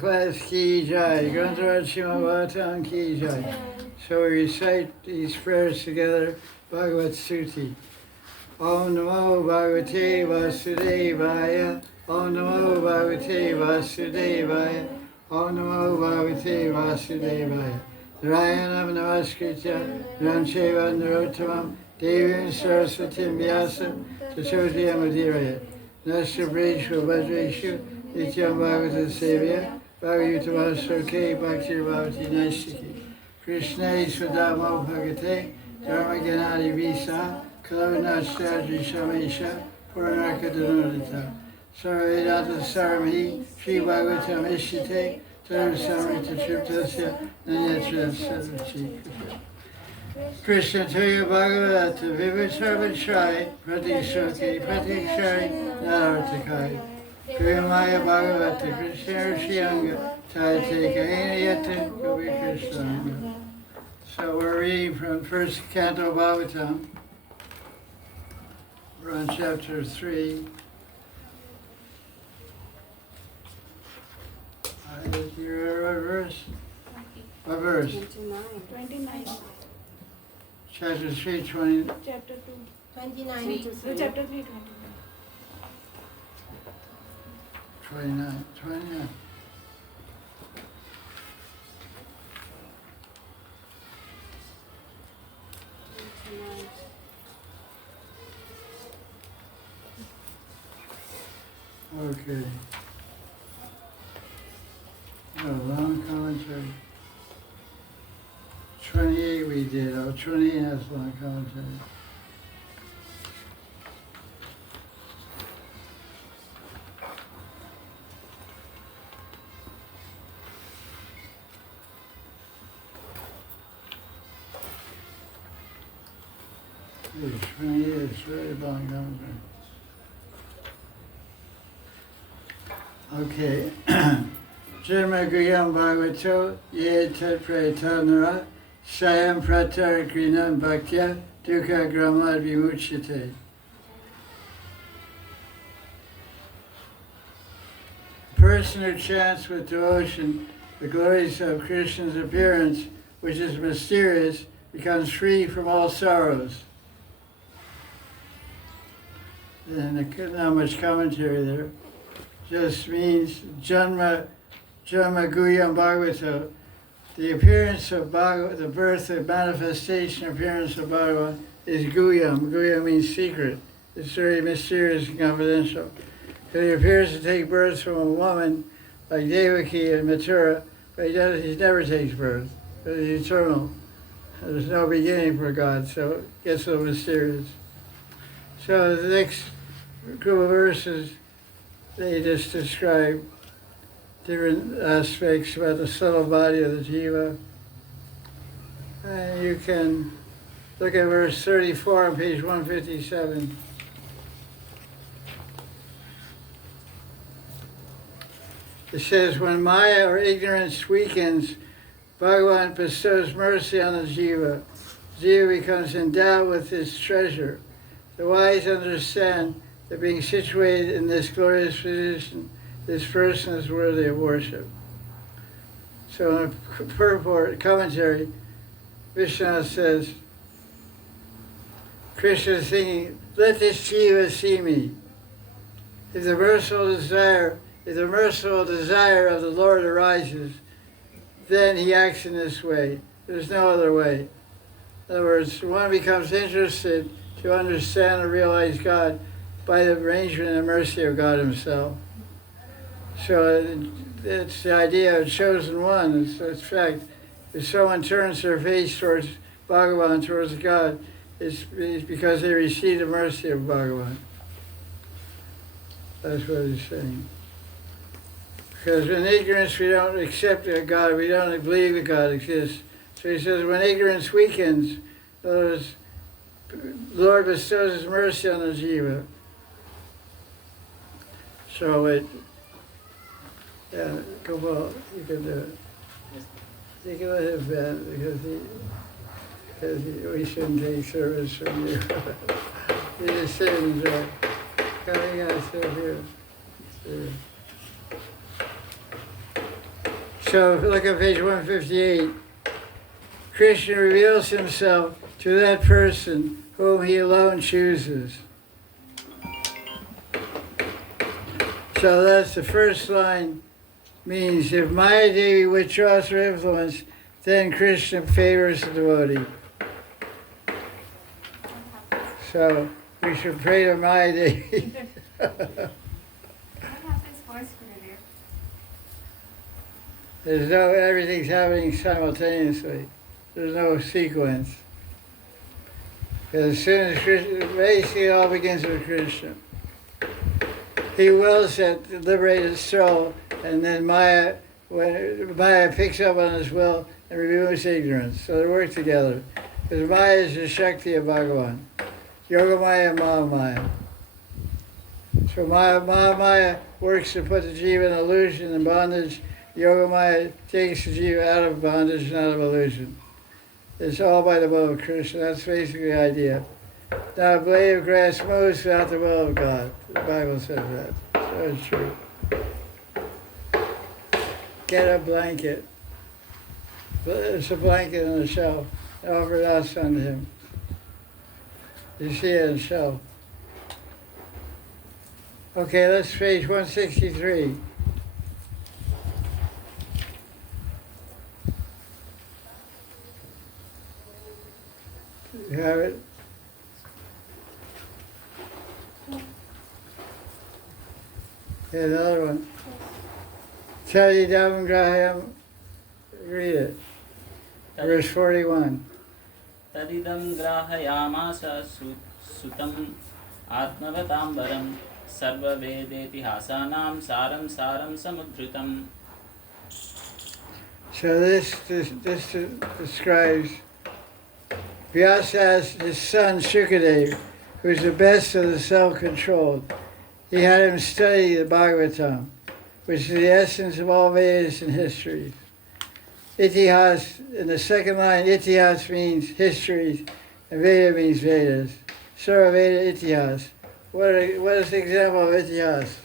class ki jai, Granthara Srimad Bhagavatam ki jai. So we recite these prayers together, Bhagavat Suti. Om Namo Bhagavate Vasudevaya, Om Namo Bhagavate Vasudevaya, Om Namo Bhagavate Vasudevaya. Narayanam Namaskritya, Namcheva Narottamam, Devim Saraswatim Vyasam, Tachodhyam Adiraya. Nasta Breshva Vajreshu, Nityam Bhagavata Sevya, Bhagavata Soke, Bhakti Bhavati Naistiki. Krishna Swadamo Bhagate, Dharma Ganadi Visa, Kaluna Stadri Shamesha, Puranaka Dhanodita. Sarvedata Sarami, Sri Bhagavatam Ishite, Taru Samrita Triptasya, Nanyatra Sadhachi. Krishna Toya Bhagavata, Vivacharva Shai, Pratik Shoke, Pratik Shai, Nadartakai. Kriyamaya Bhagavata, Krishna Rishiyanga, Tayate Kaina Yata, Govi Krishna. So we're reading from first Canto Bhagavatam. We're on chapter 3. What verse? What verse? 29. Chapter 3, 20. Chapter 2. 29. No, chapter 3, 29. 29. 29. Okay. Oh, long commentary. 28 we did. Oh, 28 has long commentary. Page 28 is very long commentary. Okay. Janma Guyam Bhagavato Ye Tat Praetanara Sayam Pratar Grinam Bhaktya Dukha Gramad Vimuchyate. A person who chants with devotion the glories of Krishna's appearance, which is mysterious, becomes free from all sorrows. And not much commentary there. Just means Janma Guyam Bhagavata, the appearance of Bhagavad, the birth, the manifestation appearance of Bhagavad is Guyam. Guyam means secret. It's very mysterious and confidential. So he appears to take birth from a woman like Devaki and Mathura, but he never takes birth. But he's eternal. There's no beginning for God, so it gets a little mysterious. So the next group of verses, they just describe different aspects about the subtle body of the jiva. And you can look at verse 34 on page 157. It says, when Maya or ignorance weakens, Bhagavan bestows mercy on the jiva. Jiva becomes endowed with his treasure. The wise understand that being situated in this glorious position, this person is worthy of worship. So in a purport, commentary, Vishnu says, Krishna is thinking, let this jiva see me. If the merciful desire of the Lord arises, then he acts in this way. There's no other way. In other words, one becomes interested to understand and realize God by the arrangement and mercy of God himself. So it's the idea of chosen one. It's in fact, if someone turns their face towards Bhagavan, towards God, it's because they received the mercy of Bhagavan. That's what he's saying. Because in ignorance we don't accept a God, we don't believe that God exists. So he says when ignorance weakens, the Lord bestows his mercy on the jiva. So Gopal, you can do it. You can let him bend because we shouldn't take service from you. You just sit and enjoy. Come, you gotta sit here. So if you look at page 158. Krishna reveals himself to that person whom he alone chooses. So that's the first line, means if Mahadevi withdraws her influence, then Krishna favors the devotee. So we should pray to Mahadevi. What happens first, Gurudev? There's no, everything's happening simultaneously. There's no sequence. Because as soon as Krishna, basically it all begins with Krishna. He wills that liberated soul, and then Maya, when Maya picks up on his will and removes ignorance. So they work together. Because Maya is the Shakti of Bhagavan. Yoga Maya, Maha Maya. So Maha Maya works to put the jiva in illusion and bondage. Yoga Maya takes the jiva out of bondage and out of illusion. It's all by the will of Krishna. That's basically the idea. Not a blade of grass moves without the will of God. The Bible says that. So it's true. Get a blanket. There's a blanket on the shelf. Offer it out unto him. You see it on the shelf. Okay, let's page 163. You have it? Yeah, another one. Chadidam Graham, read it. Verse 41. Tadidam grahayamasa sutam atmavatambaram sarva vedeti hasanam saram saram samudritam. So this describes Vyasa as his son Shukadev, who's the best of the self-controlled. He had him study the Bhagavatam, which is the essence of all Vedas and histories. Itihas, in the second line, Itihas means histories, and Veda means Vedas. Sura Veda Itihas. What is the example of Itihas?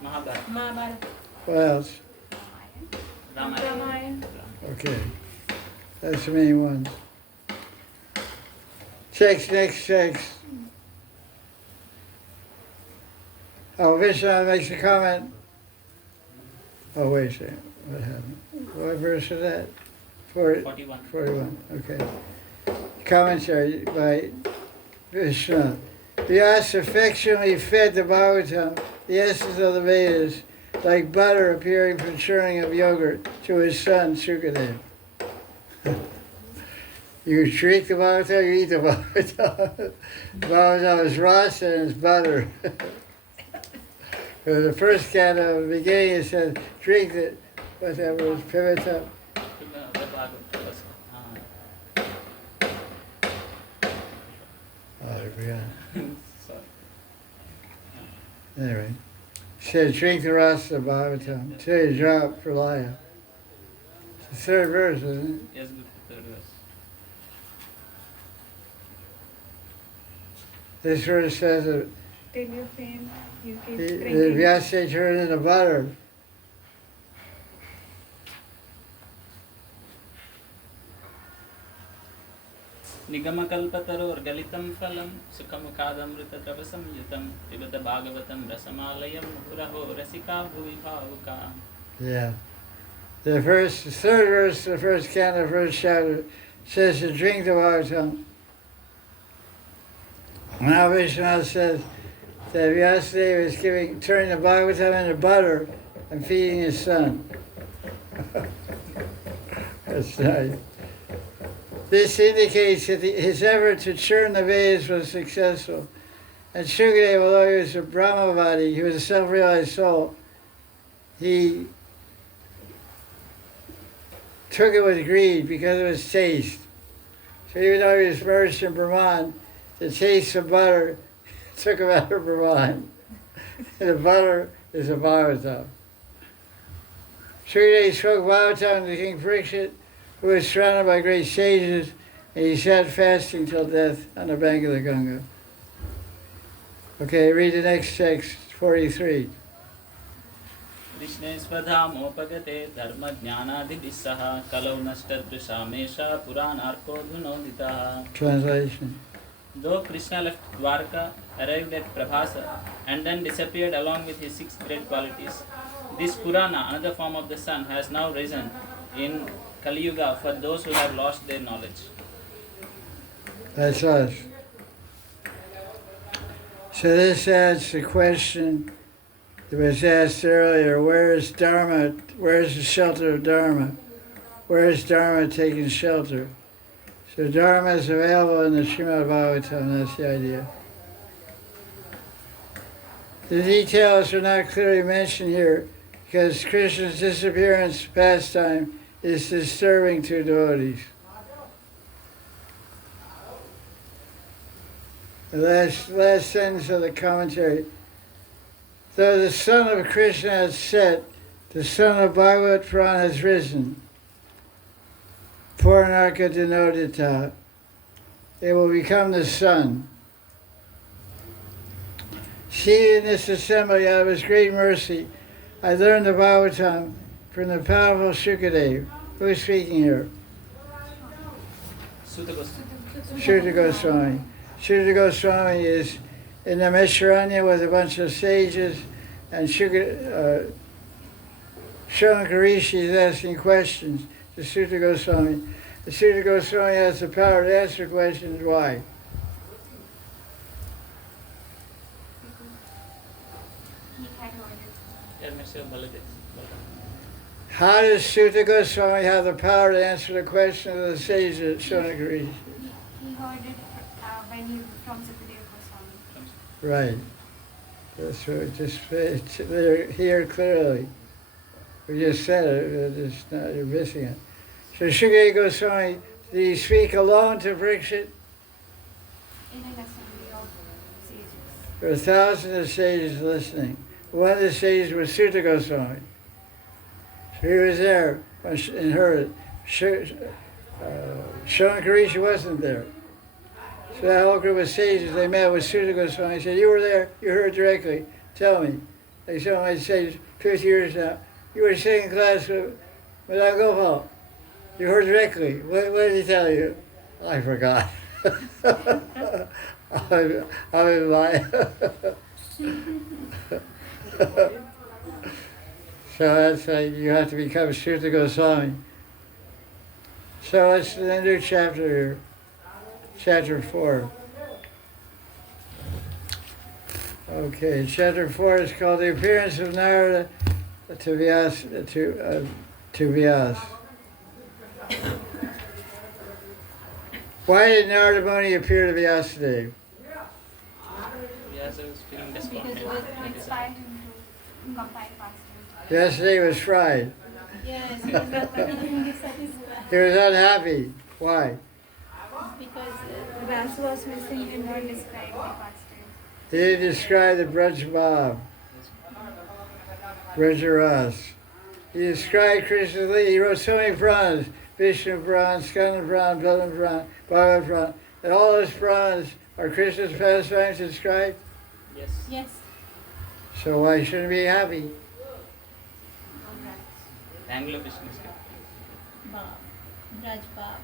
Mahabharata. What else? Ramayana. Okay. That's the main ones. Next text. Oh, Vishnu makes a comment. Oh, wait a second. What happened? What verse is that? 41. 41, okay. Commentary by Vishnu. Vyasa affectionately fed the Bhagavatam, the essence of the Vedas, like butter appearing from churning of yogurt, to his son Shukadev. You drink the Bhagavatam, you eat the Bhagavatam. The Bhagavatam is rasa and it's butter. The first canto, the beginning, it says, drink it, whatever was Pivata. Oh, I forgot. Anyway, it says, drink the rasa of Bhagavatam, till you drop for Laya. It's the third verse, isn't it? Yes, the third verse. This verse says that Till you faint, you keep the drinking. Vyasa turned into butter. निगमकल्पतरोर्गलितं फलं सुखमुखादमृतद्रवसं युतं पिबत भागवतं रसमालयं मुहुरहो रसिका भुवि भावुका. Yeah. The third verse, the first canto, first chapter, says to drink the Bhagavatam. Now Vishnu says that Vyasadeva is turning the Bhagavatam into butter and feeding his son. That's nice. This indicates that his effort to churn the Vedas was successful. And Shukadeva, although he was a Brahmavadi, he was a self-realized soul, he took it with greed because of his taste. So even though he was merged in Brahman, the taste of butter took him out of Brahman. And the butter is a Bhagavatam. Shukadeva spoke Bhagavatam to King Parikshit, who was surrounded by great sages, and he sat fasting till death on the bank of the Ganga. Okay, read the next text, 43. कृष्णे स्वधामोपगते धर्मज्ञानादिभिः सह कलौ नष्टदृशामेषा पुराणार्कोऽधुनोदितः. Translation. Though Krishna left Dwarka, arrived at Prabhasa, and then disappeared along with his 6 great qualities, this Purana, another form of the sun, has now risen in Kali Yuga for those who have lost their knowledge. That's us. So this adds the question that was asked earlier, where is Dharma, where is the shelter of Dharma? Where is Dharma taking shelter? So Dharma is available in the Srimad Bhagavatam, that's the idea. The details are not clearly mentioned here because Krishna's disappearance pastime is disturbing to devotees. The last sentence of the commentary. Though the sun of Krishna has set, the sun of Bhagavat Purana has risen. Purnarka denodita. It will become the sun. Seated in this assembly out of his great mercy, I learned the Bhagavatam from the powerful Shukadev. Who is speaking here? Shuta Goswami. Shuta Goswami is in the Mishranya with a bunch of sages, and Shankarishi is asking questions to Shuta Goswami. The Shuta Goswami has the power to answer questions. Why? He had heard it. How does Shuta Goswami have the power to answer the question of the sage at Shankarishi? He heard it when he from Sukadeva Goswami. Right. That's what they're here clearly. We just said it, it's not, you're missing it. So Shukadeva Goswami, did he speak alone to Parikshit? In an assembly of sages. There were thousands of sages listening. One of the sages was Shuta Goswami. So he was there and heard it. Shankarishi wasn't there. So that whole group of sages, they met with Shuta Goswami. He said, you were there, you heard directly, tell me. They said, I say 50 years now, you were sitting in class with Madan Gopal. You heard directly. What did he tell you? I forgot. I'm in my... So that's why you have to become Shuta Goswami. So it's the new chapter here. Chapter 4. Okay, chapter 4 is called The Appearance of Narada to Vyas. Why did Narada Muni appear to Vyasadeva? Vyasa was feeling Because disappointed. it would inspire him to compile pastime. Vyasadeva was fried. Yes, he was not satisfied He was unhappy. Why? because Ras was missing and not described the pastime. He didn't describe the Braj Bhav, Brajaras. He described Krishna's Leela. He wrote so many Puranas, Vishnu Purana, Skanda Purana, Balaram Purana, Bhagavad Purana, and all those Puranas are Krishna's pastimes described. Yes. yes, So why shouldn't he be happy? Angular vision is good. Braj Bhav.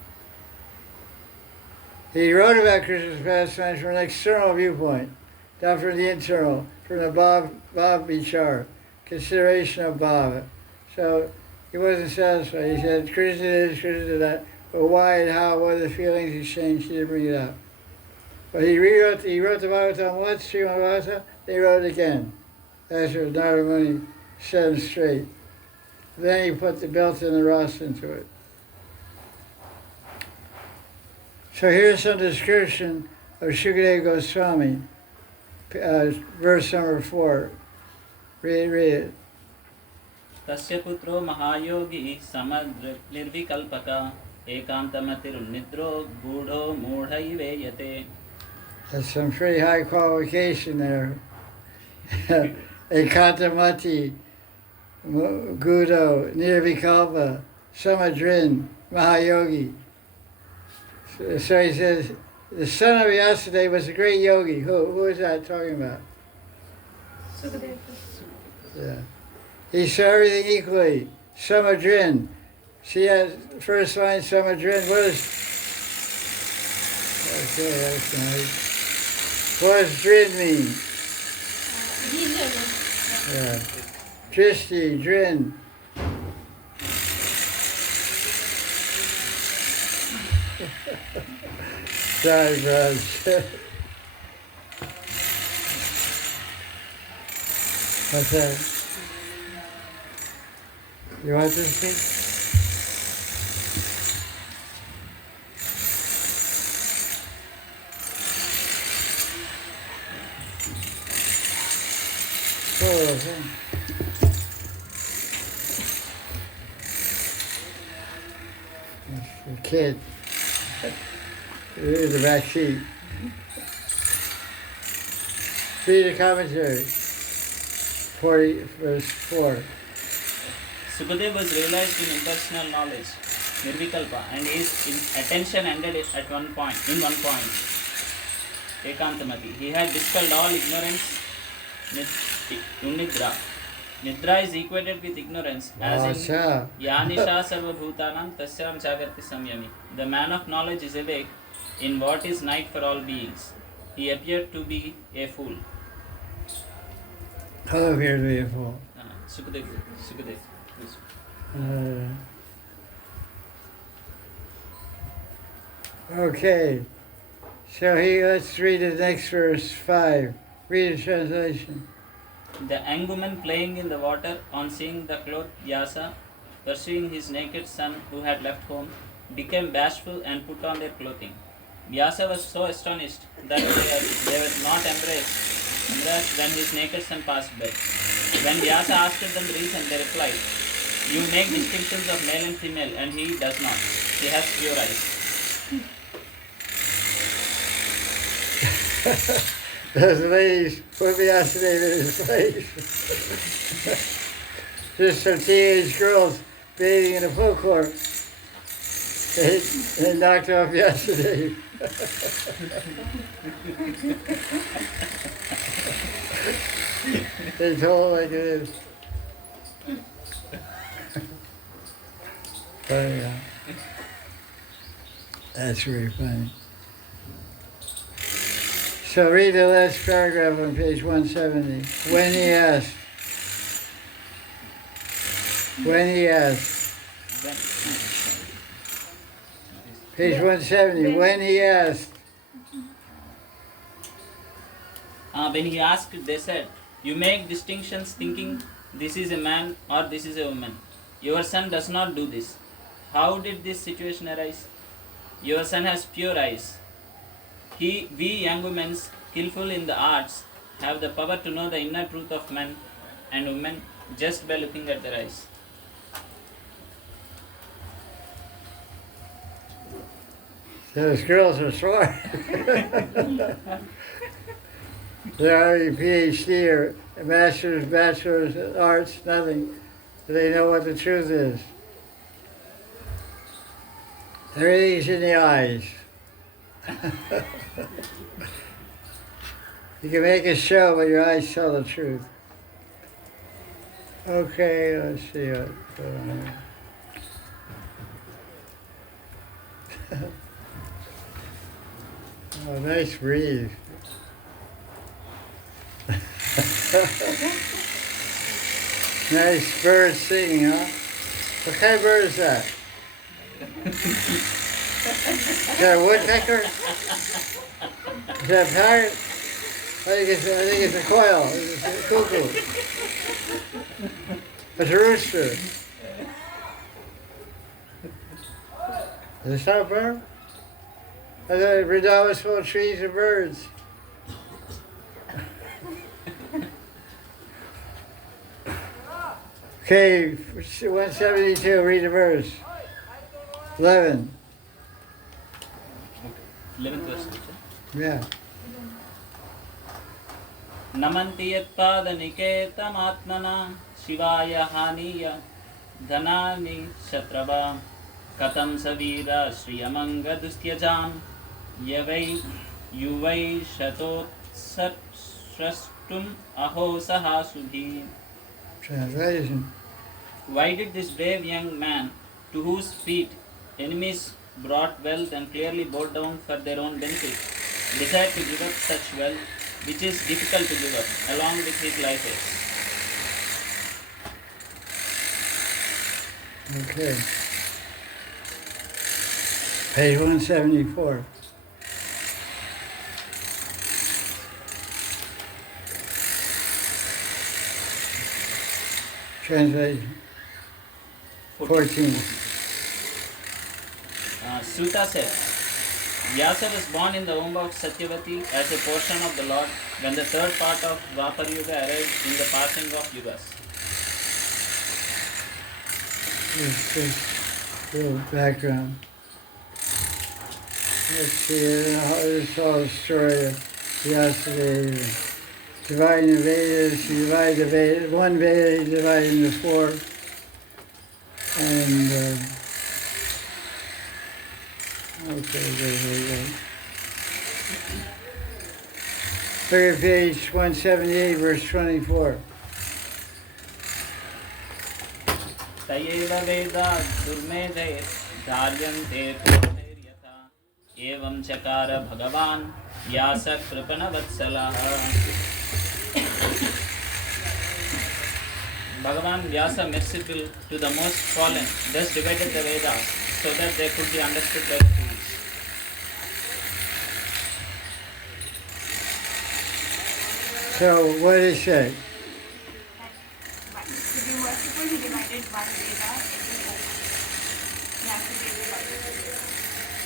He wrote about Krishna's pastimes from an external viewpoint, not from the internal, from the Bhav Vichar, consideration of Bhava. So he wasn't satisfied. He said, Krishna this, Krishna that, but why and how, what are the feelings he changed, he didn't bring it up. But he wrote the Bhagavatam once, Srimad Bhagavatam, they wrote it again. That's what Narada Muni set him straight. Then he put the belt and the rasa into it. So here's some description of Shukadeva Goswami, verse number 4. Read it. Tasya putro mahayogi samadra nirvikalpaka ekantamatirunnidro gudho mudhaiveyate. That's some pretty high qualification there. Ekantamati, Gudo, Nirvikalpa, Samadrin, Mahayogi. So he says, the son of Vyasadeva was a great yogi. Who is that talking about? Sukadeva. Yeah. He saw everything equally. Samadrin. See that first line, Samadrin? What is... Okay, that's nice. What does Drin mean? Vision. Yeah. Dristi, Drin. Sorry, Raj. What's that? You want this thing? Oh, okay. The kid. Here's the back sheet. Read the commentary. 40, verse 4. Sukadeva was realized in impersonal knowledge, Nirvikalpa, and his attention ended at one point. Ekantamati. He had dispelled all ignorance, Nidra. Nidra is equated with ignorance, as in Yanisha Sarva Bhutanam Tasyam Chagarti Samyami. The man of knowledge is awake in what is night for all beings. He appeared to be a fool. How appeared to be a fool? Sukadev. Okay. So let's read the next verse 5. Read the translation. The young woman playing in the water on seeing the clothed Vyasa pursuing his naked son who had left home became bashful and put on their clothing. Vyasa was so astonished that they were not embraced when his naked son passed by. When Vyasa asked them the reason, they replied, "You make distinctions of male and female, and he does not. He has pure eyes." Those ladies put Vyasa in his place. Just some teenage girls bathing in a full court. They knocked off yesterday. They told like it is. Funny, yeah. That's really funny. So read the last paragraph on page 170. When he asked. Page 170. When he asked. When he asked, they said, "You make distinctions thinking this is a man or this is a woman. Your son does not do this. How did this situation arise? Your son has pure eyes. We young women, skillful in the arts, have the power to know the inner truth of men and women just by looking at their eyes." Those girls are smart. They're already PhD or master's, bachelor's in arts, nothing. They know what the truth is. Everything's in the eyes. You can make a show, but your eyes tell the truth. Okay, let's see what's going on. Oh, nice breeze. Nice bird singing, huh? What kind of bird is that? Is that a woodpecker? Is that a parrot? I think it's a quail. It's a cuckoo. It's a rooster. Is it not a bird? I thought Vrindavan was full of trees and birds. Okay, 172, read the verse. 11. 11th verse. Yeah. Namanti yatpadaniketam shivaya haniya dhanani shatrava katam savira shriyamanga dustyajam yuvai shatot srastum aho saha sudhi. Translation. Why did this brave young man, to whose feet enemies brought wealth and clearly bowed down for their own benefit, decide to give up such wealth, which is difficult to give up, along with his life aids? Okay. Page 174. Translation. 14. Suta said, Vyasa was born in the womb of Satyavati as a portion of the Lord when the third part of Dwapar Yuga arrived in the passing of Yugas. Just a little background. Let's see, it's all the story of Vyasadeva. Dividing the Vedas, he divided the Vedas, one Veda he divided into four. And, okay. Look at page 178, verse 24. Tayeva Veda Durmedhe Dharyante Purvairyatha Evam Chakara Bhagavan Vyasa Kripana Vatsalaha. Bhagavan Vyasa, merciful to the most fallen, thus divided the Vedas so that they could be understood by the fools. So, what did he say? That to be merciful, he divided one Veda into four.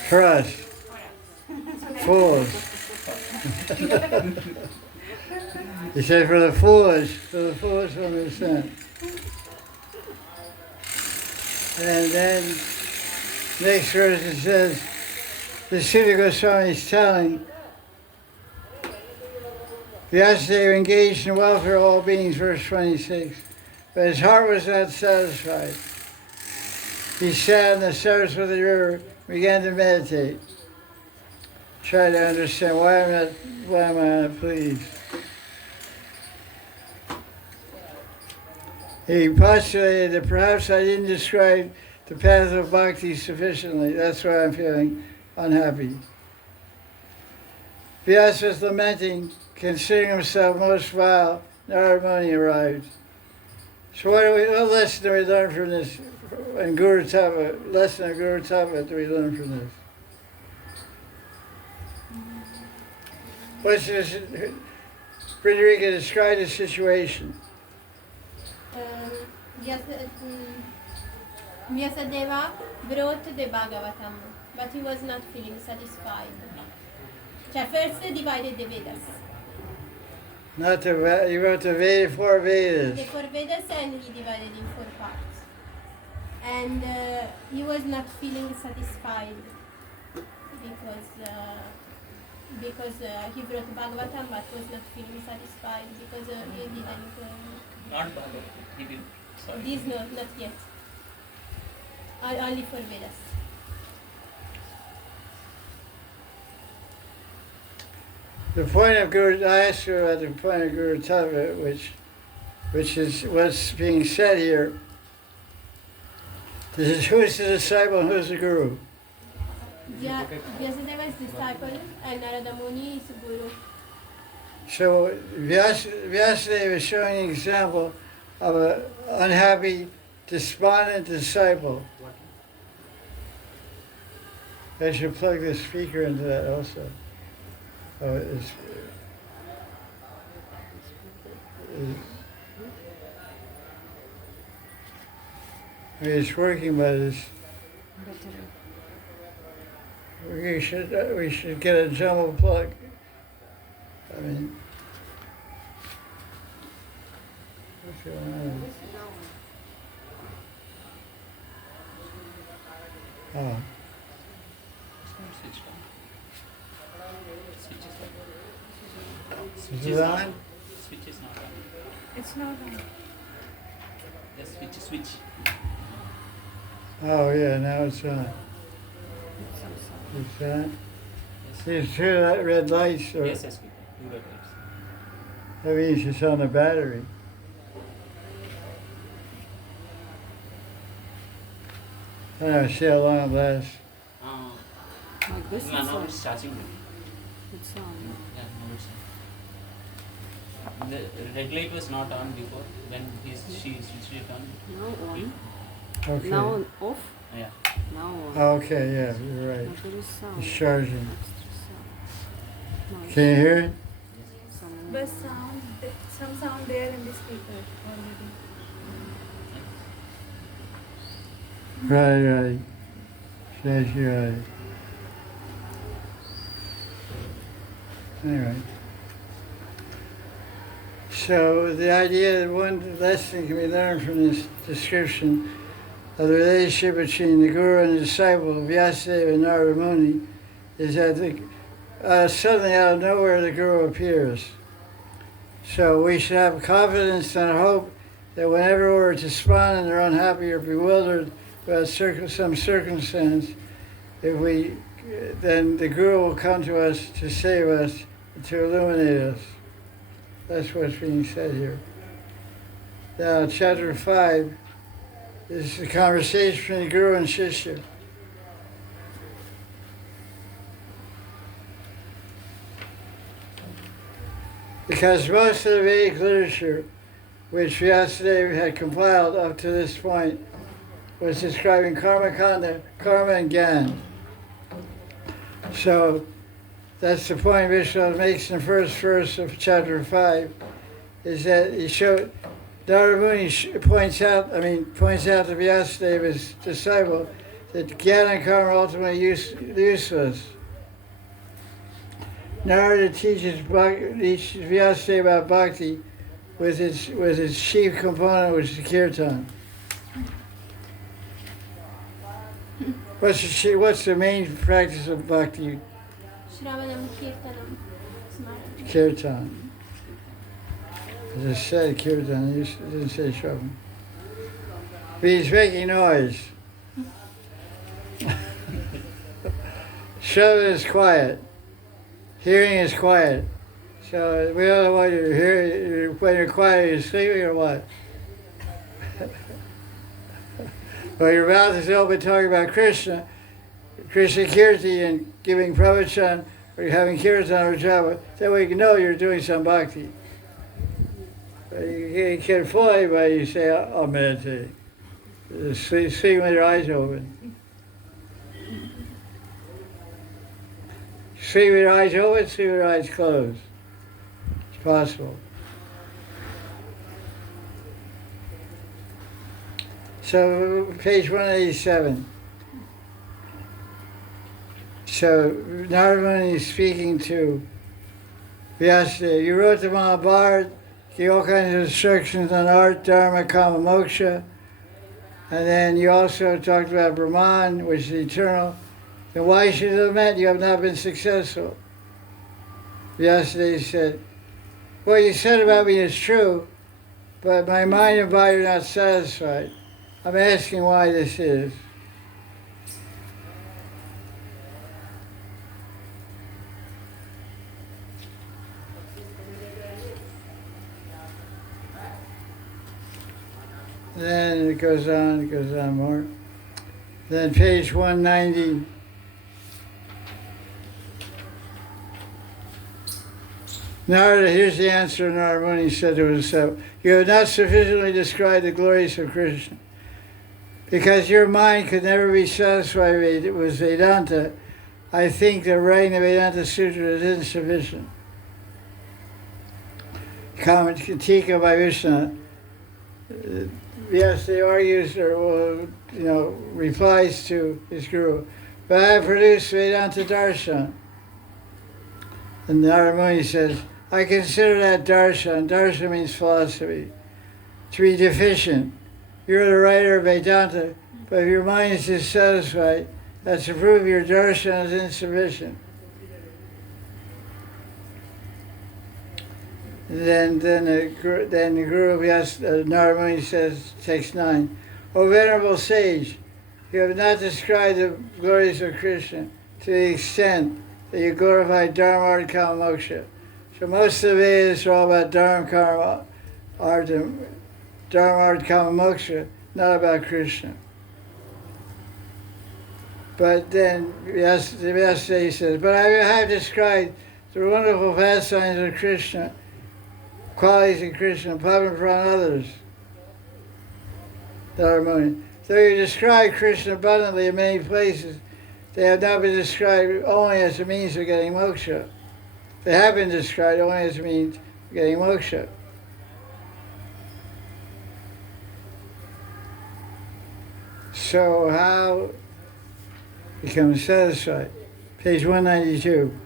For us, For us. fools. He said, for the foolish understand. And then, next verse it says, the Sutta Goswami is telling, Vyasadeva engaged in welfare of all beings, verse 26, but his heart was not satisfied. He sat in the Saraswati river, began to meditate, try to understand why am I not pleased. He postulated that perhaps I didn't describe the path of bhakti sufficiently. That's why I'm feeling unhappy. Vyasa was lamenting, considering himself most vile. Narada Muni arrived. So what lesson do we learn from this? And Guru Tapa, lesson of Guru Tapa do we learn from this? What's this? Frederica, describe the situation. Vyasadeva brought the Bhagavatam, but he was not feeling satisfied. First divided the Vedas. Not the, he wrote the Veda, four Vedas. The four Vedas, and he divided in four parts. And he was not feeling satisfied because he brought Bhagavatam, but was not feeling satisfied because he didn't. Not Bhagavatam, he did. Sorry. These not yet. Only for Vedas. The point of Guru, I asked you about the point of Guru Tapa, which is what's being said here. Who's the disciple and who's the Guru? Vyasadeva is disciple and Narada Muni is Guru. So Vyasadeva is showing an example of an unhappy, despondent disciple. I should plug the speaker into that also. Oh, it's working, but we should get a jumbo plug. I mean, what's going on? Oh. Switch on. Is it on? Switch is not on. It's not on. Yes, switch. Oh yeah, now it's on. It's on. You see that red light? Or Yes, two red lights. that means it's on the battery. I don't know, see how long it lasts. Like this. No, It's now on. it's charging. It's on. Yeah, now it's on. The red light was not on before. When she switched it on. Now on. Okay. Now off. Yeah. Now on. Okay, yeah, you're right. But there is sound. It's charging. Extra sound. No, Can you hear it? some- But some sound there in the speaker already. Right. That's right. Anyway. So the idea that one lesson can be learned from this description of the relationship between the Guru and the disciple, Vyasadeva and Narada Muni, is that suddenly out of nowhere the Guru appears. So we should have confidence and hope that whenever we're despondent or unhappy or bewildered about some circumstance, then the Guru will come to us to save us, to illuminate us. That's what's being said here. Now, chapter 5 is the conversation between the Guru and Shishya. Because most of the Vedic literature, which Vyasadeva had compiled up to this point, was describing karma kanda, karma and gyan. So that's the point Vishnu makes in the first verse of chapter 5, is that he showed, Narada Muni points out to Vyasadeva's disciple that gyan and karma are ultimately useless. Narada teaches Vyasadeva about bhakti with its chief component, which is kirtan. What's the main practice of bhakti? Shravanam, Kirtanam, Smaranam. Kirtan. As I said, kirtan, it didn't say shravan. But he's making noise. Shravan is quiet. Hearing is quiet. So we don't know what you hear. When you're quiet, you're sleeping or what? Well, your mouth is open talking about Krishna Kirti, and giving pravachan, or having kirtan or japa. That way you can know you're doing some bhakti. You can't fool anybody. You say, I'll meditate. Sleep with your eyes open. Sleep with your eyes open, sleep with your eyes closed. It's possible. So, page 187. So, Narada Muni is speaking to Vyasadeva. You wrote the Mahabharata, gave all kinds of instructions on art, dharma, kama, moksha. And then you also talked about Brahman, which is eternal. Then why should you have met? You have not been successful. Vyasadeva said, what you said about me is true, but my mind and body are not satisfied. I'm asking why this is. Then it goes on more. Then page 190. Narada, here's the answer Narada Muni said to himself. You have not sufficiently described the glories of Krishna. Because your mind could never be satisfied with Vedanta, I think the writing the Vedanta Sutra is insufficient. Comment Tika by Vishnu. Yes, they argues or replies to his guru. But I have produced Vedanta Darshan. And Narada Muni says, I consider that darshan means philosophy, to be deficient. You're the writer of Vedanta, but if your mind is dissatisfied, that's to prove your darshan is insufficient. Then the Guru Narada Muni says, text 9, O venerable sage, you have not described the glories of Krishna to the extent that you glorify dharma, artha, kama, moksha. So most of the Vedas are all about dharma, karma, artha, kama, moksha, not about Krishna. But then yesterday he says, but I have described the wonderful pastimes of Krishna, qualities of Krishna, public upon others. The harmony. Though you describe Krishna abundantly in many places, they have not been described only as a means of getting moksha. They have been described only as a means of getting moksha. So how become satisfied? Page 192.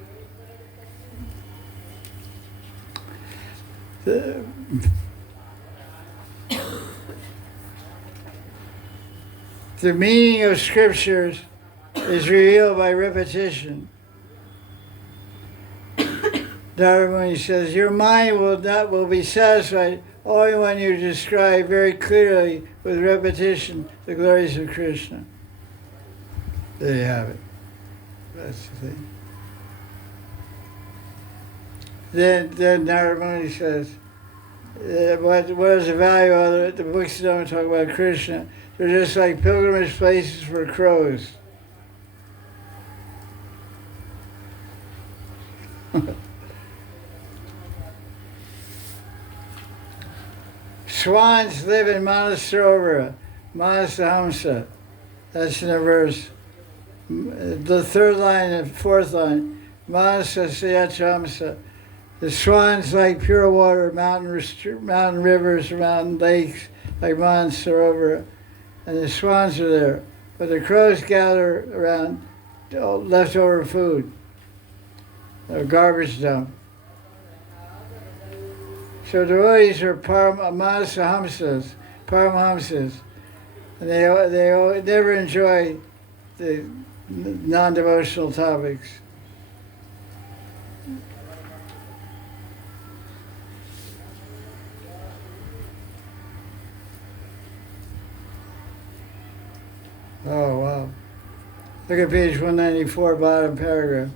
The meaning of scriptures is revealed by repetition. Narada says, your mind will be satisfied only when you describe very clearly with repetition the glories of Krishna. There you have it. That's the thing. Then Narada says, what is the value of it? The books don't talk about Krishna. They're just like pilgrimage places for crows. Swans live in Manasarovara, Manasahamsa. That's in the verse. The third line and fourth line. Manasasayachamsa. The swans like pure water, mountain rivers, mountain lakes, like Manasarovara. And the swans are there. But the crows gather around leftover food, or garbage dump. So devotees are Paramahamsas, and they never enjoy the non-devotional topics. Oh, wow. Look at page 194, bottom paragraph.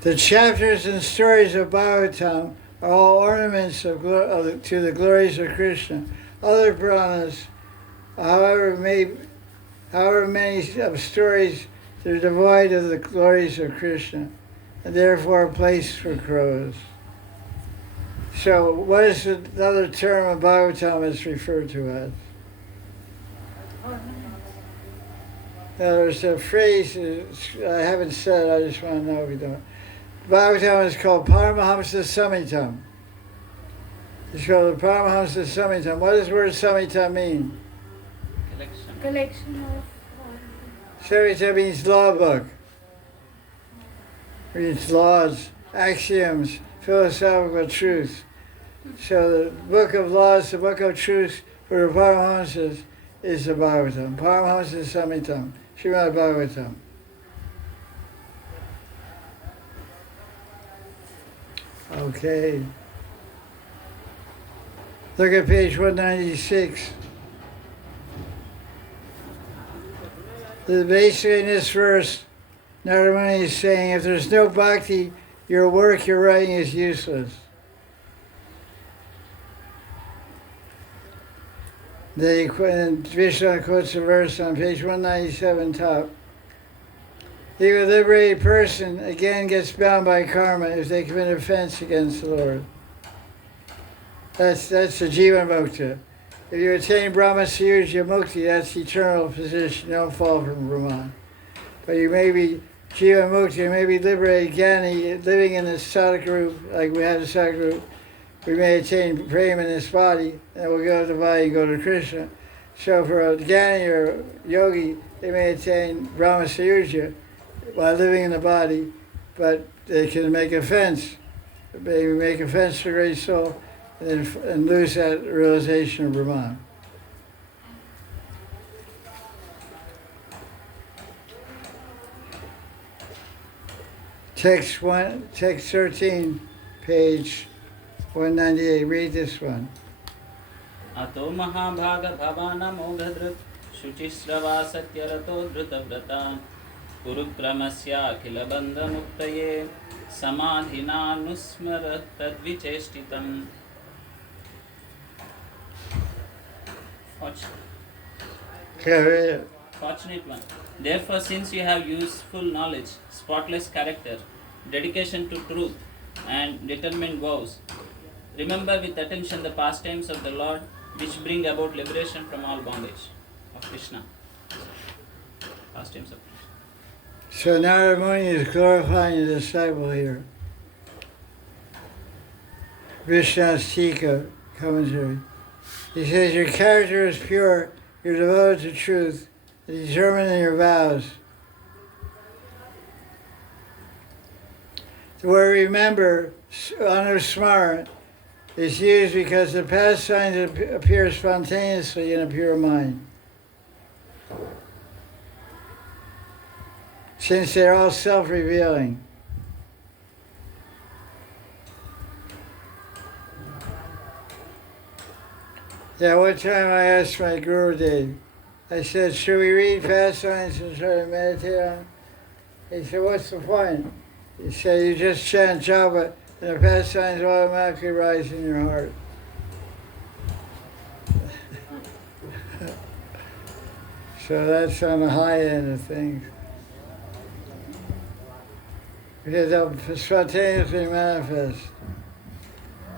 The chapters and stories of Bhagavatam are all ornaments to the glories of Krishna. Other Puranas, however many of stories, they're devoid of the glories of Krishna, and therefore a place for crows. So what is another term of Bhagavatam is referred to as? Now there's a phrase I haven't said, I just want to know if you don't. Bhagavatam is called Paramahamsa Samhitam. It's called the Paramahamsa Samhitam. What does the word Samhitam mean? Collection of Samhitam means law book. It means laws, axioms, philosophical truths. So the book of laws, the book of truths for the Paramahamsas is the Bhagavatam. Paramahamsa Samhitam. Srimad Bhagavatam. Okay. Look at page 196. Basically in this verse, Narada Muni is saying, if there's no bhakti, your work, your writing is useless. Then Vishnu quotes a verse on page 197 top. The liberated person again gets bound by karma if they commit offense against the Lord. That's the Jiva Mukta. If you attain Brahma Sayuja Mukti, that's eternal position. You don't fall from Brahman. But you may be Jiva Mukti, you may be liberated Jnani, living in this sadhaka group, like we have a sadhaka group. We may attain prema in this body, and we'll go to the body and go to Krishna. So for a Jnani or yogi, they may attain Brahma Sayuja while living in the body, but they can make offense. They make offense to the great soul and lose that realization of Brahman. Text 13, page 198. Read this one. Ato mahabhaga bhavana moghadrat shuchisrava satyarato dhrutavrata Urukramasya-khilabandha-muktaya samadhina-nusmara-tadvicheshtitam. Fortunate one. Therefore, since you have useful knowledge, spotless character, dedication to truth, and determined vows, remember with attention the pastimes of the Lord, which bring about liberation from all bondage of Krishna. Pastimes of Krishna. So Narada Muni is glorifying the disciple here. Vishnu's Tika commentary. He says, your character is pure, you're devoted to truth, and determined in your vows. The word remember, anusmara, is used because the past signs appear spontaneously in a pure mind. Since they're all self-revealing. Yeah, one time I asked my Guru Dev, I said, should we read past signs and try to meditate on them? He said, what's the point? He said, you just chant japa and the past signs automatically rise in your heart. So that's on the high end of things. Because they'll spontaneously manifest.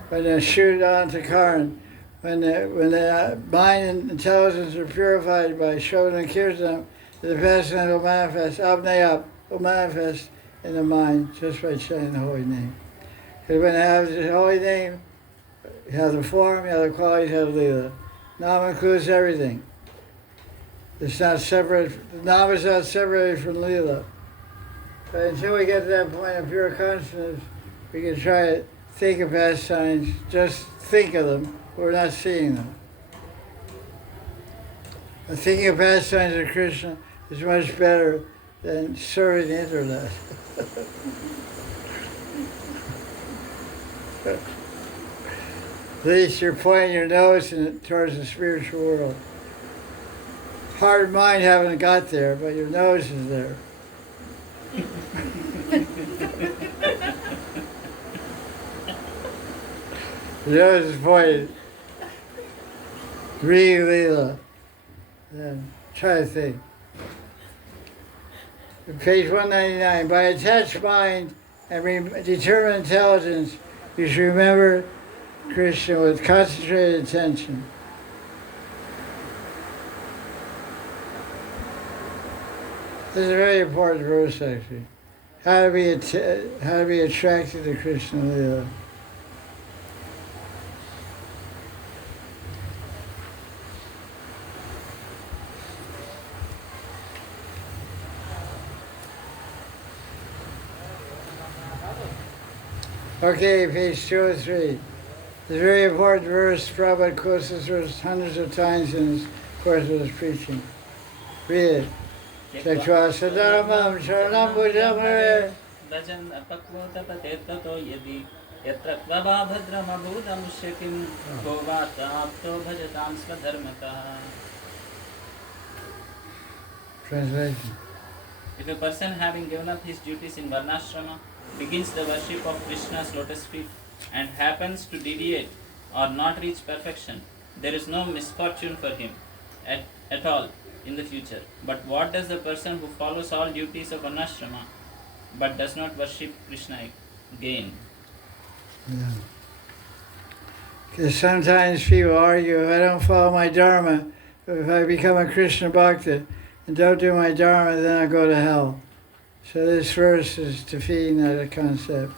When they shoot onto Karn, when the mind and intelligence are purified by Shravan and Kirtan, the past will manifest, Abnayap will manifest in the mind just by chanting the holy name. Because when you have the holy name, you have the form, you have the qualities, you have the Leela. Nama includes everything. It's not separate, the Nama is not separated from Leela. But until we get to that point of pure consciousness, we can try to think of past signs, just think of them, but we're not seeing them. But thinking of past signs of Krishna is much better than surfing the internet. At least you're pointing your nose towards the spiritual world. Heart and mind haven't got there, but your nose is there. The nose is pointed. Read Leela. Then try to think. Page 199. By attached mind and determined intelligence, you should remember Krishna with concentrated attention. This is a very important verse, actually. How to be attracted to Krishna Leela. Okay, page 203. It's a very important verse. Prabhupada quotes this verse hundreds of times in his course of his preaching. Read it. Chaktva sadharamam sharanam bhujamare. Dajan apakvotapatetato yadi yatra kvava bhadram abhudam shakim govata apto bhajatam swadharmata. Translation. If a person having given up his duties in Varnashrama begins the worship of Krishna's lotus feet and happens to deviate or not reach perfection, there is no misfortune for him at all in the future. But what does the person who follows all duties of Varnashrama but does not worship Krishna gain? Yeah. Because sometimes people argue, if I don't follow my Dharma, if I become a Krishna Bhakta and don't do my Dharma, then I'll go to hell. So this verse is defeating that concept.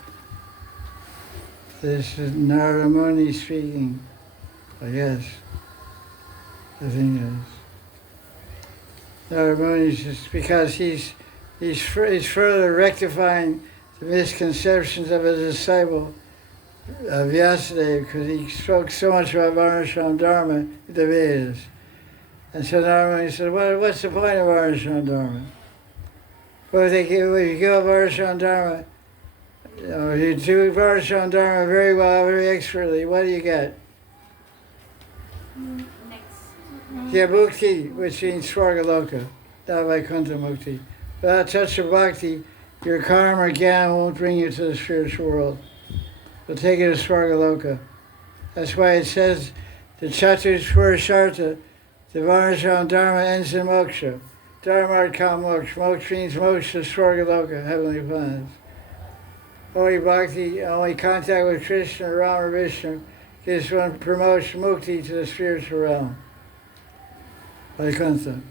This is Narada Muni speaking, I guess. I think it is. Narada Muni is just because he's further rectifying the misconceptions of his disciple Vyasadeva, because he spoke so much about Varnashram Dharma in the Vedas. And so Narada Muni said, what's the point of Varnashram Dharma? Well, if you give up Varnashram Dharma, you do Varnashram Dharma very well, very expertly, what do you get? Next. You get Mukti, which means Swargaloka, not Vaikuntha Mukti. Without touch of bhakti, your karma or jnana won't bring you to the spiritual world. It'll take you to Svargaloka. That's why it says the Chatus Purushartha, the Varnashram Dharma ends in moksha. Dharma kam moksha. Moksha means moksha, Svargaloka, heavenly planets. Only bhakti, only contact with Krishna, Rama, or Vishnu gives one promotes mukti to the spiritual realm. Vaikuntha.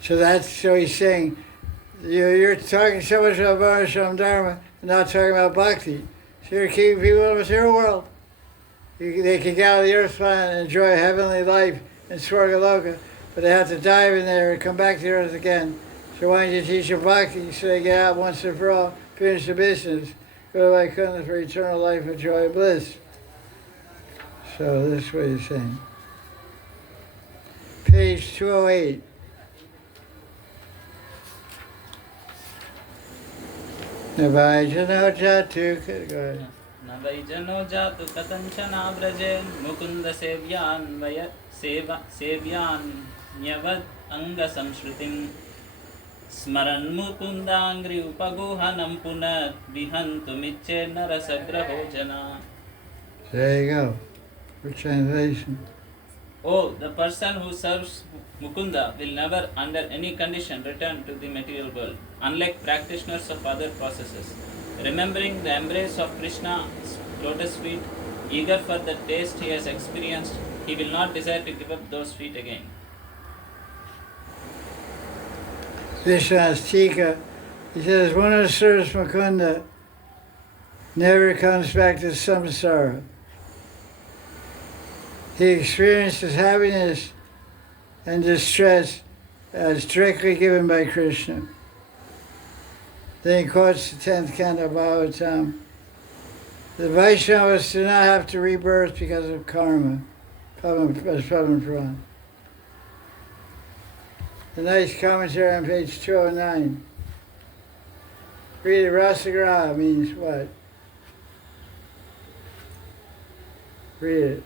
So he's saying, you're talking so much about Varnashram Dharma and not talking about bhakti. So you're keeping people in the material world. They can get out of the earth planet and enjoy a heavenly life in Svargaloka, but they have to dive in there and come back to the earth again. So why don't you teach them bhakti so they get out once and for all, finish the business, go to Vaikuntha for eternal life of joy and bliss. So this is what he's saying. Page 208. Navajano Jatu. Go ahead. Navaijano jatu katanchana vraje mukunda sevyan nyavad anga samshrutim smaran mukundangri upaguhanam punat vihantumiche narasagraho jana. There you go. For translation. Oh, the person who serves Mukunda will never under any condition return to the material world, unlike practitioners of other processes. Remembering the embrace of Krishna's lotus feet, eager for the taste he has experienced, he will not desire to give up those feet again. Vishnu's Tika, he says, one who serves Mukunda never comes back to samsara. He experiences happiness and distress as directly given by Krishna. Then he quotes the 10th Canto of Bhagavatam. The Vaishnavas do not have to rebirth because of karma, as Prabhupada Puran. The nice commentary on page 209. Read it. Rasagraha means what? Read it.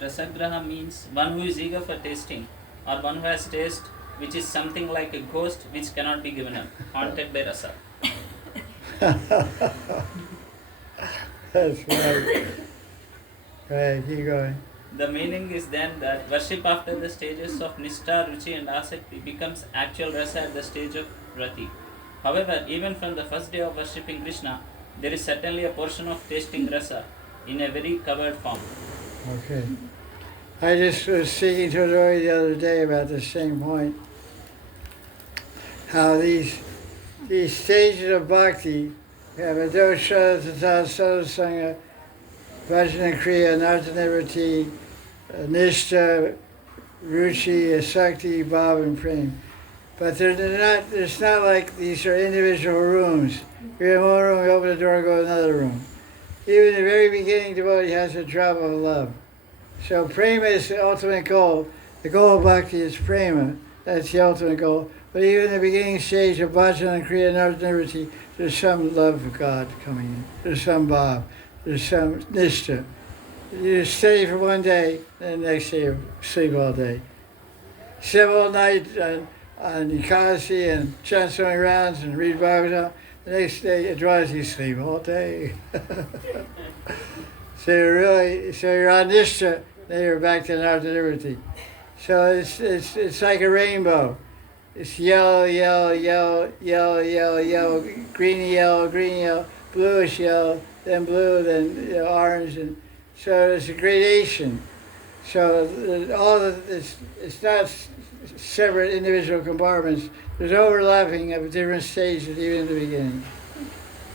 Rasagraha means one who is eager for tasting, or one who has taste, which is something like a ghost which cannot be given up, haunted by rasa. That's right. Right, keep going. The meaning is then that worship after the stages of Nishtha, Ruchi and Asakti becomes actual rasa at the stage of Rati. However, even from the first day of worshipping Krishna, there is certainly a portion of tasting rasa in a very covered form. Okay. I just was speaking to a devotee the other day about the same point. How these stages of bhakti, we have a dosha, tata, sadhusanga, vajana kriya, nartanivati, nishtha, ruchi, asakti, bhav, and prem. But it's not like these are individual rooms. We have one room, we open the door, go to another room. Even in the very beginning, devotee has a drop of love. So prema is the ultimate goal. The goal of bhakti is prema. That's the ultimate goal. But even in the beginning stage of bhajana, kriya, nartanivati, there's some love of God coming in. There's some bhav. There's some nishtha. You study for one day, then the next day you sleep all day. Sit all night on Ekadasi and chant so many rounds and read Bhagavatam. The next day it drives you sleep all day. So you're on nishtha, then you're back to nartanivati. So it's like a rainbow. It's yellow, yellow, yellow, yellow, yellow, yellow, greeny yellow, bluish yellow, then blue, then orange, and so it's a gradation. So it's not separate individual compartments. There's overlapping of different stages even in the beginning.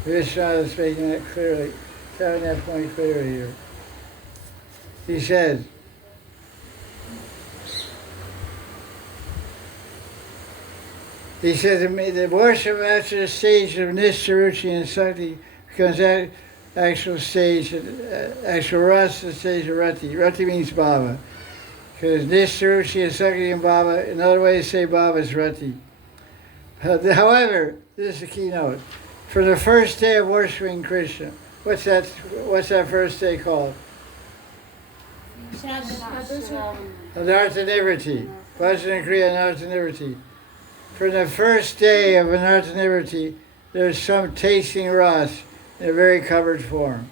Vishnu is making that clearly, having that point clearly here. He said, the worship after the stage of Nishtha, Ruchi, and Sakti becomes that actual stage, actual rasa, the stage of Rati. Rati means Bhava. Because Nishtha, Ruchi, and Sakti and Bhava, another way to say Bhava is Rati. However, this is the keynote. For the first day of worshiping Krishna, what's that first day called? Nartanivati. Vajra Kriya Nartanivati. From the first day of Nartanivati, there's some tasting ras in a very covered form.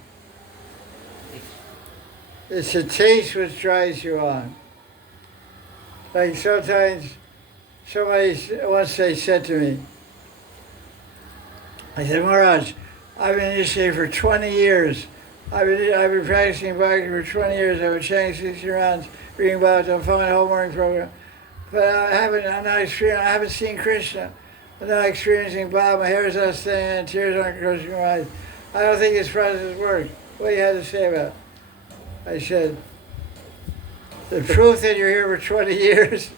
It's a taste which drives you on. Like sometimes, once they said to me, I said, Maharaj, I've been initiated for 20 years. I've been practicing Bhakti for 20 years. I've been chanting 60 rounds, reading Bhagavatam, following the whole morning program. But I'm not experiencing, I haven't seen Krishna. I'm not experiencing Baba. My hair is not standing and tears aren't crossing my eyes. I don't think this process works. What do you have to say about it? I said, the proof that you're here for 20 years,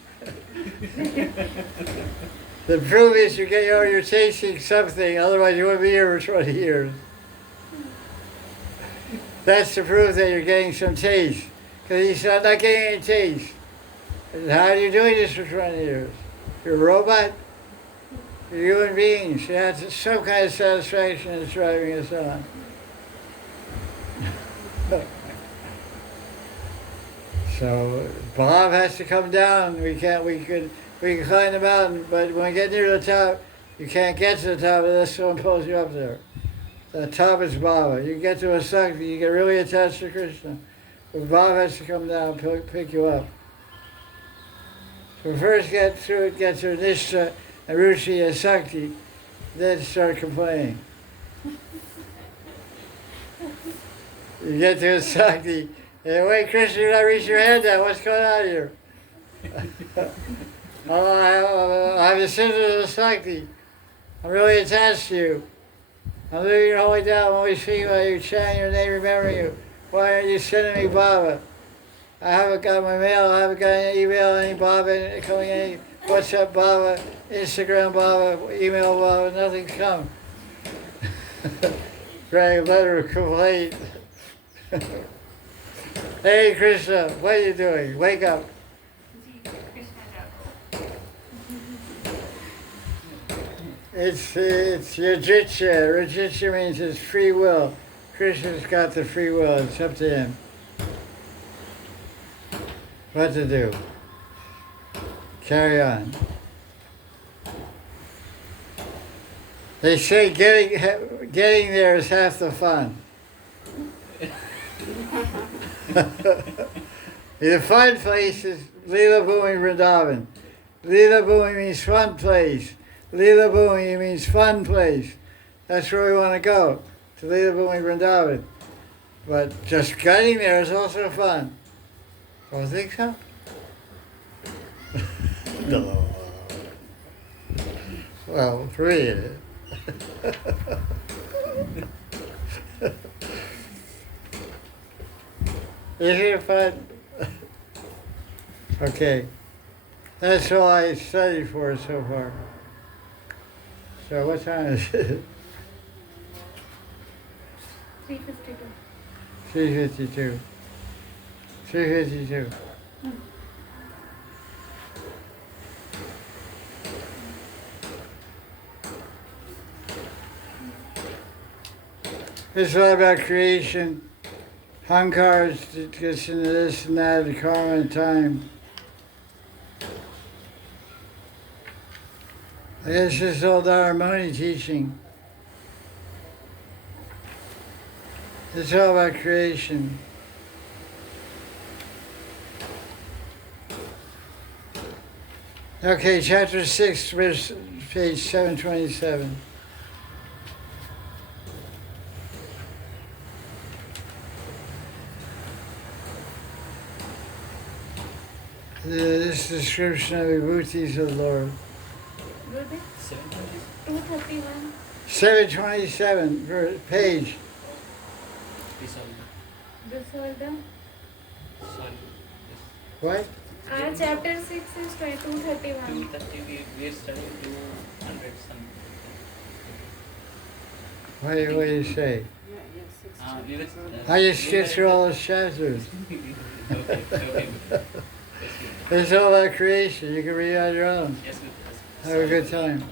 the proof is you're tasting something, otherwise you wouldn't be here for 20 years. That's the proof that you're getting some taste. Because he said, I'm not getting any taste. I said, how are you doing this for 20 years? You're a robot? You're human beings. You have some kind of satisfaction that's driving us on. So Bob has to come down. We can climb the mountain, but when we get near the top, you can't get to the top unless someone pulls you up there. The top is Baba. You get to a Sakti, you get really attached to Krishna. But Baba has to come down and pick you up. So first get to Nishta and Ruchi and Sakti, then start complaining. You get to a Sakti, and wait, Krishna, you're not reaching your hand down. What's going on here? I'm the sister of the Sakti. I'm really attached to you. I'm living your holy down. I'm always thinking about you, chanting your name, remembering you. Why aren't you sending me Baba? I haven't got my mail. I haven't got any email, any Baba coming in. WhatsApp Baba, Instagram Baba, email Baba. Nothing's come. Writing a letter of complaint. Hey Krishna, what are you doing? Wake up. It's Rajitya. Rajitya means it's free will. Krishna's got the free will. It's up to him what to do. Carry on. They say getting there is half the fun. The fun place is Leela Bhumi Vrindavan. Leela Bhumi means fun place. Leela Bhumi means fun place. That's where we want to go, to Leela Bhumi Vrindavan. But just getting there is also fun. Don't think so? No. Well, for me it is. Isn't it fun? Okay. That's all I studied for so far. So what time is it? 3:52. 3:52. 3:52. It's all about creation. Hankar gets into this and that, the karma and time. I guess this is all the harmony teaching. It's all about creation. Okay, chapter 6, verse, page 727. This description of the vibhutis of the Lord. 231. 727, page. This was the What? chapter 6 is 231. 230, we are studying 200 something. What do you say? We were, I just get through all those chapters. okay. It's all about creation. You can read it on your own. Yes, Have a good time.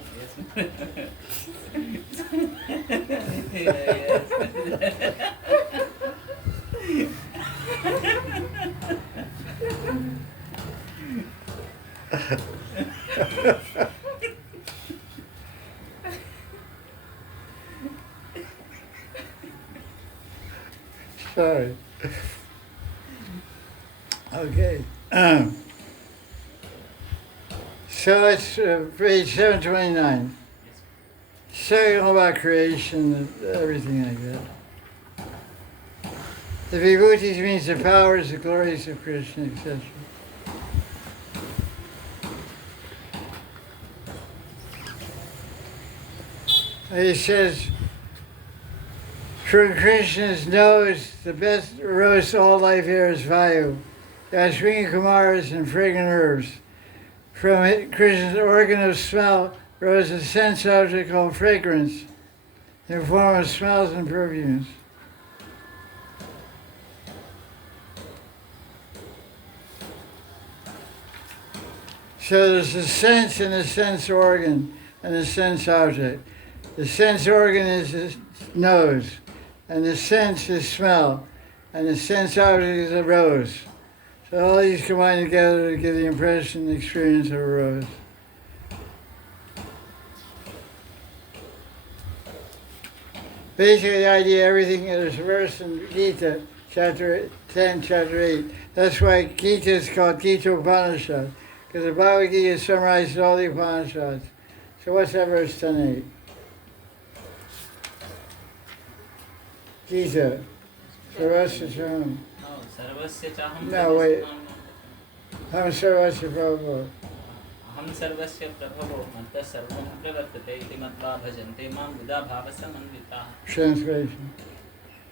Sorry. Okay. So it's page 729. Saying all about creation and everything like that. The vibhutis means the powers, the glories of Krishna, etc. He says, from Krishna's nose, the best rose all life air is Vayu. The Ashwini Kumaras and fragrant herbs. From Krishna's organ of smell rose a sense object called fragrance in the form of smells and perfumes. So there's a sense and a sense organ and a sense object. The sense organ is the nose, and the sense is smell, and the sense object is a rose. So all these combine together to give the impression and experience of a rose. Basically, the idea, everything is verse in Gita, chapter 10, chapter 8. That's why Gita is called Gita Upanishad, because the Bhagavad Gita summarizes all the Upanishads. So what's that verse 10:8? Gita. Sarvasya Chaham. सर्वस्य चाहं No, wait. Ham Sarvasya Prabhu. अहं सर्वस्य प्रभवो मत्तः सर्वं प्रवर्तते इति मत्वा भजन्ते मां बुधा भावसमन्विताः. Translation.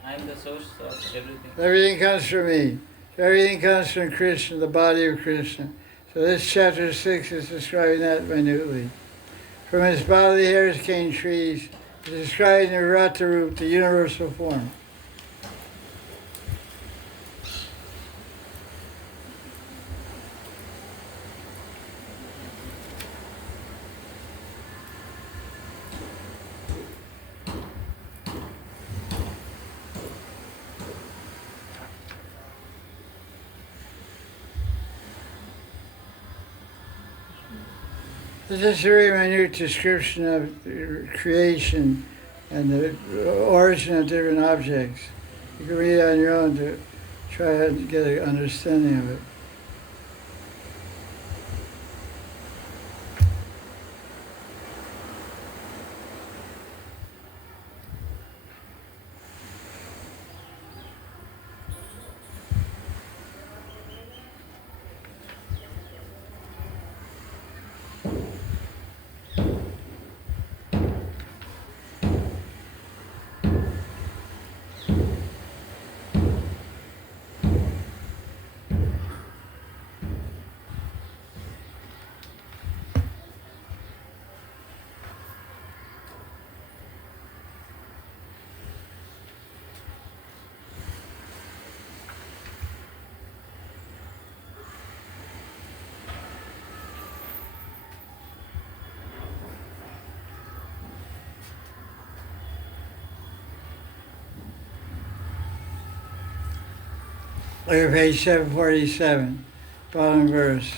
I am the source of everything. Everything comes from me. So everything comes from Krishna, the body of Krishna. So this chapter 6 is describing that minutely. From his bodily hairs came trees. It's describing the Rata Roop, the universal form. This is a very minute description of creation and the origin of different objects. You can read it on your own to try and get an understanding of it. Look at page 747, bottom verse.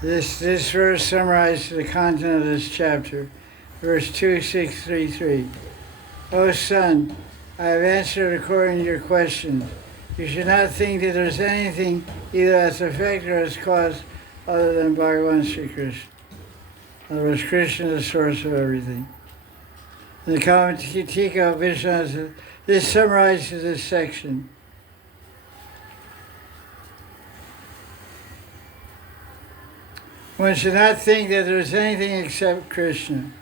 This verse summarizes the content of this chapter. Verse 2633. O son, I have answered according to your questions. You should not think that there's anything either as effect or as cause other than Bhagavan Sri Krishna. In other words, Krishna is the source of everything. In the Tika of Vishnu says, this summarizes this section. One should not think that there's anything except Krishna.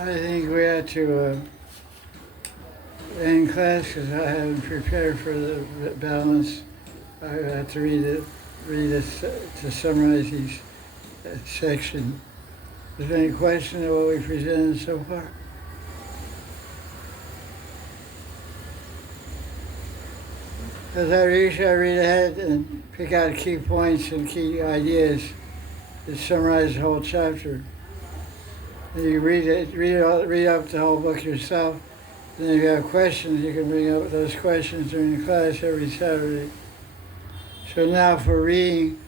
I think we have to end class because I haven't prepared for the balance. I have to read it to summarize each section. Is there any question of what we presented so far? As I read ahead and pick out key points and key ideas to summarize the whole chapter. And you read up the whole book yourself. And if you have questions, you can bring up those questions during the class every Saturday. So now for reading,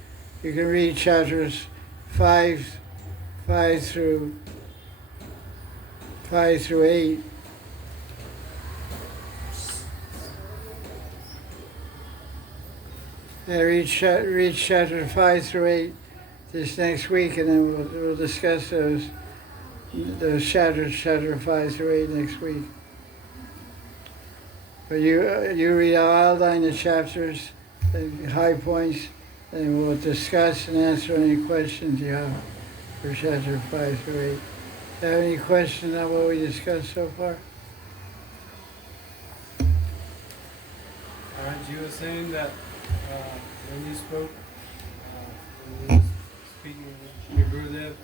you can read chapters 5 through 8. Read chapter 5 through 8 this next week, and then we'll discuss those chapters, chapter 5 through 8 next week. But you read, I'll outline the chapters, the high points, and we'll discuss and answer any questions you have for chapter 5 through 8. Do you have any questions on what we discussed so far? Maharaj, you were saying that when you spoke, when you were speaking with your Gurudev,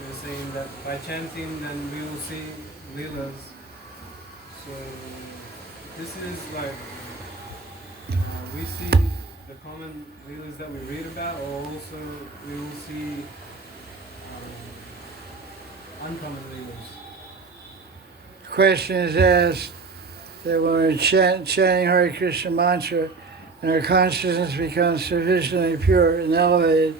you were saying that by chanting then we will see Leelas. So this is like, we see the common Leelas that we read about, or also we will see uncommon Leelas. The question is asked that when we're chanting Hare Krishna mantra and our consciousness becomes sufficiently pure and elevated,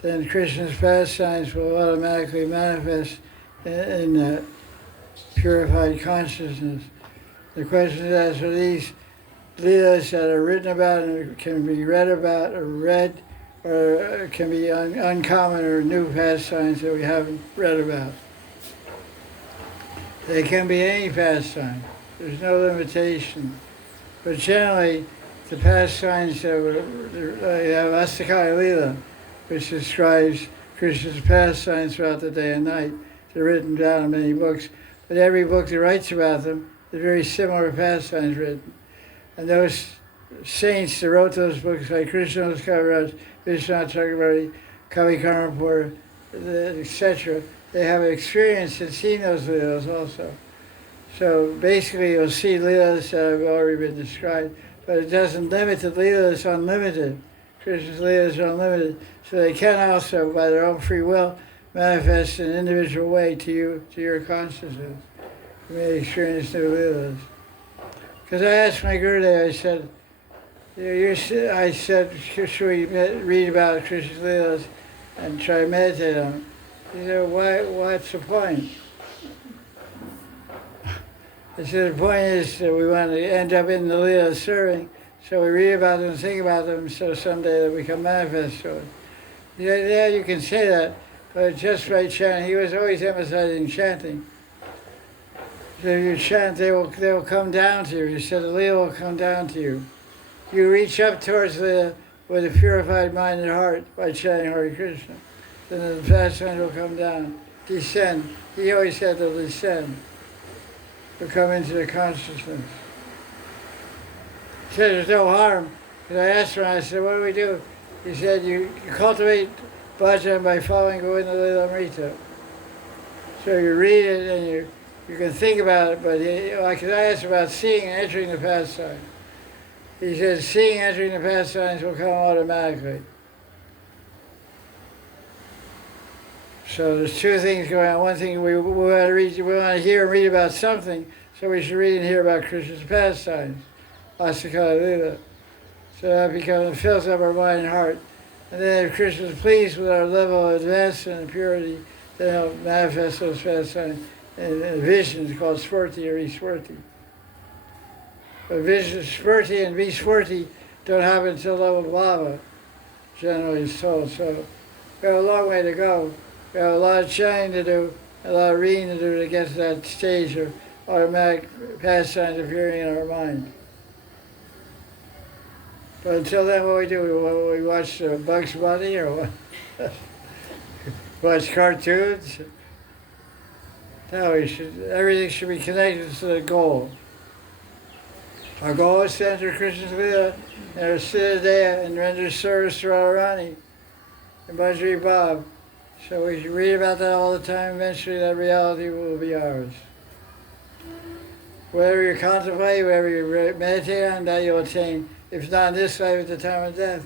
then Krishna's pastimes will automatically manifest in purified consciousness. The question is asked, are these Leelas that are written about and can be read about or read, or can be uncommon or new pastimes that we haven't read about? They can be any pastime. There's no limitation. But generally, the pastimes that they have Astakaya Leela, which describes Krishna's pastimes throughout the day and night. They're written down in many books. But every book that writes about them, there's very similar pastimes written. And those saints that wrote those books, like Krishnadas Kaviraj, Vishwanath Chakravarti, Kavi Karnapur, etc., they have experienced and seen those Leelas also. So basically you'll see Leelas that have already been described, but it doesn't limit the Leela, it's unlimited. Krishna's Leelas are unlimited, so they can also, by their own free will, manifest in an individual way to your consciousness. You may experience new Leelas. Because I asked my Gurudev, I said, should we read about Krishna's Leelas and try to meditate on them? He said, what's the point? I said, the point is that we want to end up in the Leela serving, so we read about them and think about them, so someday they become manifest to us. He said, yeah, you can say that, but just by chanting. He was always emphasizing chanting. So if you chant, they will come down to you. He said, the Leela will come down to you. You reach up towards Leela with a purified mind and heart by chanting Hare Krishna. Then the pastime will come down, descend. He always said they'll descend. To come into the consciousness. He said there's no harm. Because I asked him, I said, what do we do? He said, you cultivate bhajan by following Govinda Lila Amrita. So you read it and you can think about it, but like I asked about seeing and entering the pastime. He said, seeing and entering the pastimes will come automatically. So there's two things going on. One thing we want to hear and read about something, so we should read and hear about Krishna's pastimes, Astakaya Leela. So that fills up our mind and heart. And then if Krishna is pleased with our level of advancement and purity, then he'll manifest those pastimes in visions called Spurti or Iswarti. But visions, Spurti and Viswarti don't happen until level of lava, generally is told. So we have a long way to go. We have a lot of chanting to do, a lot of reading to do to get to that stage of automatic pastimes appearing in our mind. But until then, what we do, we watch Bugs Bunny or what? Watch cartoons. No, everything should be connected to the goal. Our goal is to enter Krishna's Leela and Siddhaya and render service to Radharani and Bajri Bab. So we should read about that all the time. Eventually that reality will be ours. Whatever you contemplate, whatever you meditate on, that you'll attain. If not in this life, at the time of death.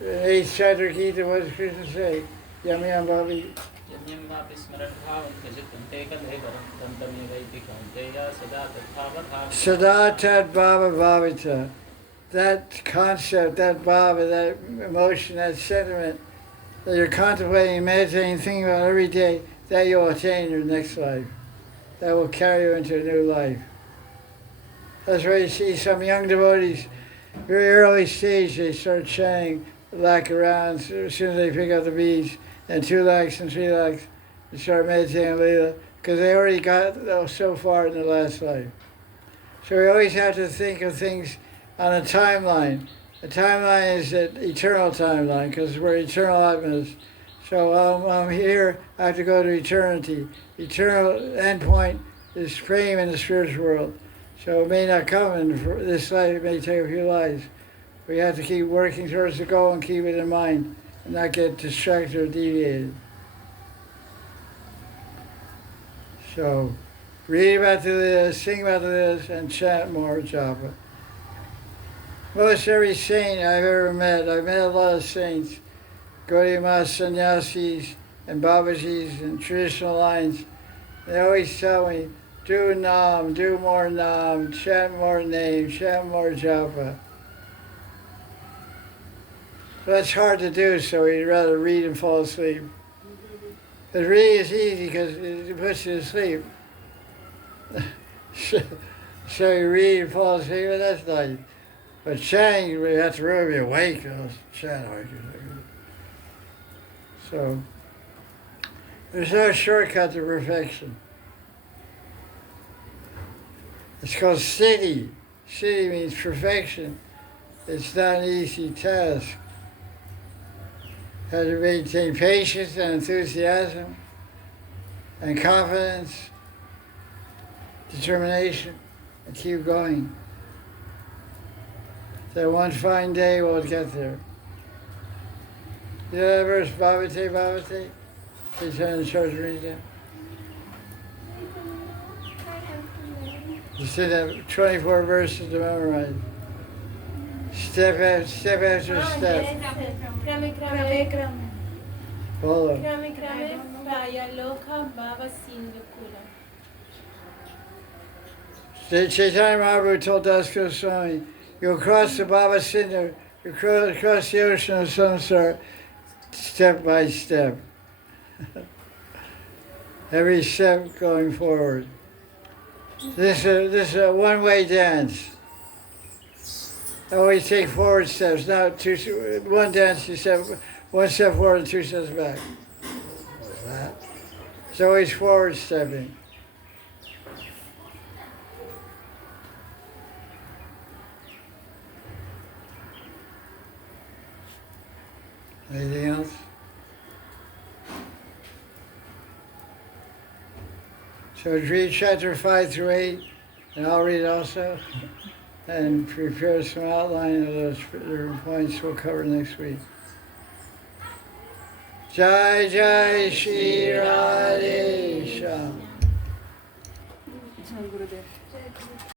In 8th chapter of Gita, what does Krishna say? Yamyam Bhavi. Yamyam vapi smaran bhavam bhajitam te kadhevaram tantamyevaiti kaunteya sada tadbhava Sada tad bhava bhavita. That concept, that bhava, that emotion, that sentiment that you're contemplating, meditating, thinking about every day, that you'll attain in your next life. That will carry you into a new life. That's why you see some young devotees, very early stage, they start chanting lakh around as soon as they pick up the beads, and 2 lakhs and 3 lakhs, they start meditating on Leela, because they already got so far in the last life. So we always have to think of things on a timeline. The timeline is an eternal timeline, because we're eternal atmas. So I'm here, I have to go to eternity. Eternal endpoint is fame in the spiritual world. So it may not come in this life, it may take a few lives. We have to keep working towards the goal and keep it in mind and not get distracted or deviated. So read about the Leelas, sing about the Leelas, and chant more japa. Most every saint I've ever met, I've met a lot of saints, Gaudiya Math sannyasis and Babajis and traditional lines. They always tell me, do Nam, do more Nam, chant more name, chant more japa. That's hard to do, so we'd rather read and fall asleep. Because reading is easy because it puts you to sleep. So you read and fall asleep, and that's nice. But chanting, you have to really be awake. Chant. So there's no shortcut to perfection. It's called siddhi. Siddhi means perfection. It's not an easy task. You have to maintain patience and enthusiasm and confidence, determination, and keep going. That one fine day we'll get there. You know that verse, Bhavate, Bhavate? Please turn the church and read that. You should have 24 verses to memorize. Step after step. Krame krame Follow. krame krame Praya Lokha Bhava Sindhu Kula. Chaitanya Mahaprabhu told Das Goswami, you'll cross the Bhava Sindhu, you cross the ocean of samsara step by step. Every step going forward. This is a one-way dance. Always take forward steps, not one dance, you step, 1 step forward and 2 steps back. It's always forward stepping. Anything else? So read chapter 5 through 8, and I'll read also, and prepare some outline of those different points we'll cover next week. Jai Jai Shri Radhe Shyam. Jai Gurudev.